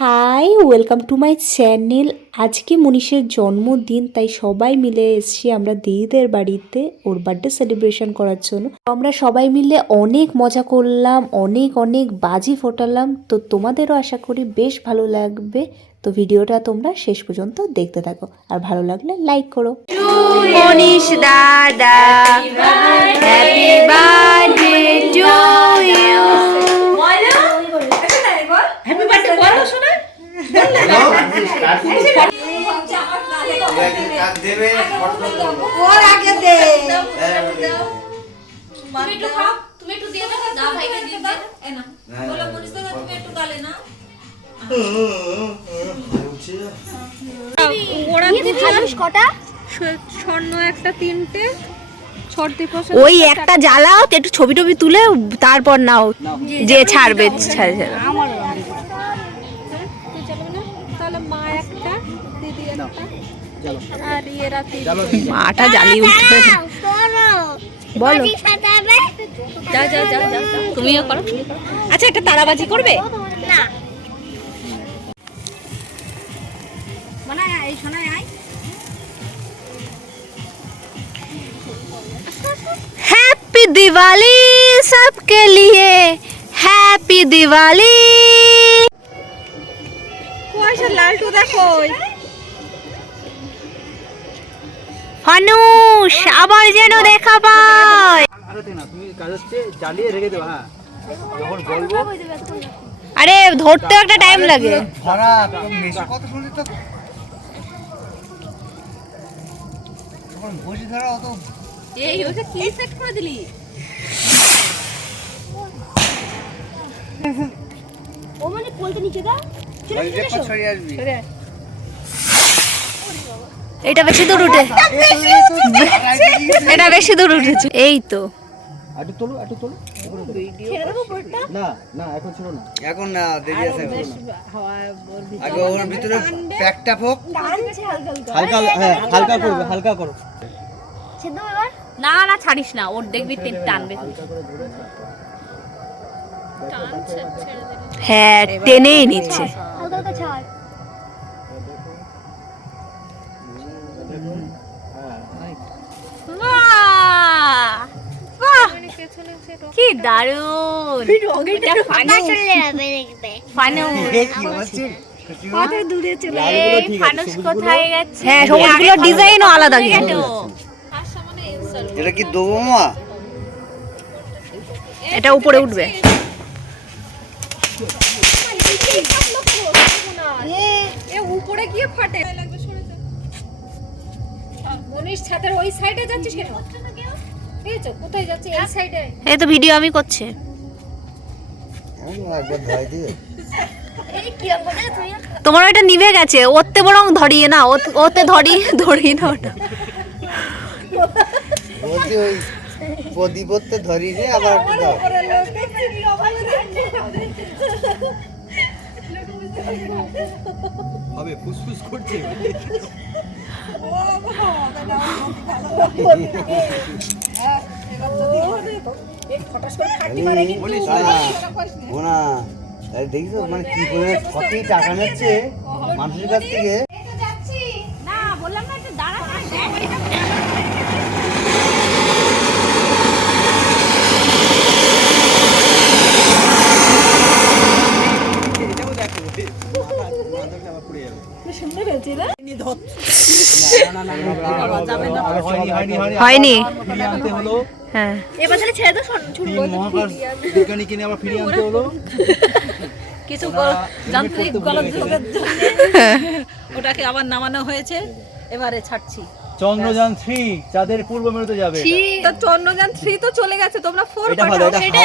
High, welcome to my channel. আজকে মনীষের জন্মদিন, তাই সবাই মিলে এসেছি আমরা দিদিদের বাড়িতে ওর বার্থডে সেলিব্রেশন করার জন্য। আমরা সবাই মিলে অনেক মজা করলাম, অনেক অনেক বাজি ফোটালাম। তো তোমাদেরও আশা করি বেশ ভালো লাগবে। তো ভিডিওটা তোমরা শেষ পর্যন্ত দেখতে থাকো, আর ভালো লাগলে লাইক করো। মনীষ দাদা, হ্যাপি বার্থডে টু ইউ। ওই একটা জ্বালাও, একটু ছবি টবি তুলে তারপর নাও, যে ছাড়বে ছাড়ে ছাড়ে। মাটা জ্বালিয়ে উঠবে। বলো, যাও যাও যাও যাও, তুমিও করো। আচ্ছা, একটা তারাবাজি করবে না? हैप्पी दिवाली सबके लिए, हैप्पी दिवाली। কয়টা লালটু দেখো, ফানুস আবার যেন দেখা পায়। আরে ধরতে একটা টাইম লাগে। এই ওটা কি সেট করে দিলি? ও মানে পোলতে নিচে দাও, ছড়িয়ে আসবি। এটা বেশি দূর উঠে, এটা বেশি দূর উঠেছে। এই তো আটু তোলো, আটু তোলো। ছেড়ে দেবো পড়টা? না না, এখন ছিল না, এখন না, দেরি আছে। আগে ওর ভিতরে প্যাকটা হোক, হালকা, হ্যাঁ হালকা করবে, হালকা করো। ছেড়ে দেবো এবার? না না, ছাড়িস না, ওর দেখবি টানবে। হ্যাঁ, টেনেই নিচ্ছে। হালকা হালকা ছাড়। কি দারুণ! ফানুস কোথায় গেছে? হ্যাঁ, সবগুলো ডিজাইনও আলাদা কিন্তু। এটা কি দেবো মা? এটা উপরে উঠবে। উপরে গিয়ে ফাটে। মনীষ ছাদের ওই সাইডে যাচ্ছিস কেন? দেখেছো কোথায় যাচ্ছে? এই সাইডে। এই তো ভিডিও আমি করছি। একবার ধরে দিয়ে তোমার এটা নিভে গেছে, ওতে বরং ধরিয়ে না, ওতে ধরিয়ে না ওটা। বলছি ওই প্রদীপতে ধরি রে, আবার দাও। হবে ফুসফুস করছে। দেখিস মানে কি করে কতই টাকা নিচ্ছে মানুষের কাছ থেকে। না বললাম না, একটু দাঁড়া। হয়নি। হ্যাঁ, এবার তাহলে ছেড়ে দাও। বিজ্ঞানী কিনে আবার ফিরিয়ে আনতে হলো। কিছু যান্ত্রিক গোলযোগের জন্য ওটাকে আবার নামানো হয়েছে, এবারে ছাড়ছি। চন্দ্রযান 3 চাঁদের পূর্ব মেরুতে যাবে। তো চন্দ্রযান 3 তো চলে গেছে, তোমরা 4 পাঠাও। সেটা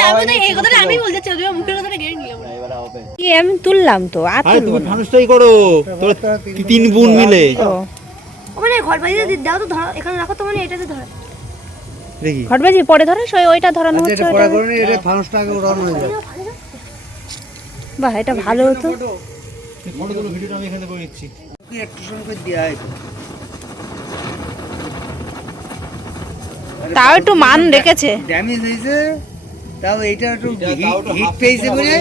এই কথাটা আমি বলতে চাই, তুমি মুখের কথাটা গেড়ে নিও। কি আমি তুললাম তো, আর আরে তুমি ফানুসটাই করো, তোর তিন বোন মিলে। মানে ঘরবাড়ি দাও তো, ধরো এখানে রাখো তো, মানে এটাতে ধরো। দেখি ঘটবাজি পরে ধরো, ওইটা ধরানো হচ্ছে। এটা পড়া করে এটা ফানুসটা আগে উড়ানো হয়ে যাবে। বাহ, এটা ভালো হতো। ফটোগুলো ভিডিওটা আমি এখানে করে নিচ্ছি। কি একটু সময় করে দেয়া হয় তো। তাও একটু মান রেখেছে। ড্যামেজ হয়েছে তাও এটা একটু হিট পেয়েছে বলে,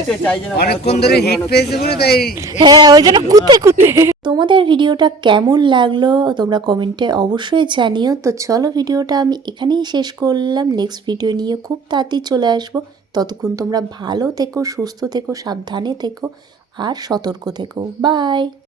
অনেকক্ষণ ধরে হিট পেয়েছে বলে তাই। হ্যাঁ, ওই জন্য কুতে তোমাদের ভিডিওটা কেমন লাগলো তোমরা কমেন্টে অবশ্যই জানিও। তো চলো, ভিডিওটা আমি এখানেই শেষ করলাম। নেক্সট ভিডিও নিয়ে খুব তাড়াতাড়ি চলে আসবো। ততক্ষণ তোমরা ভালো থেকো, সুস্থ থেকো, সাবধানে থেকো আর সতর্ক থেকো। বাই।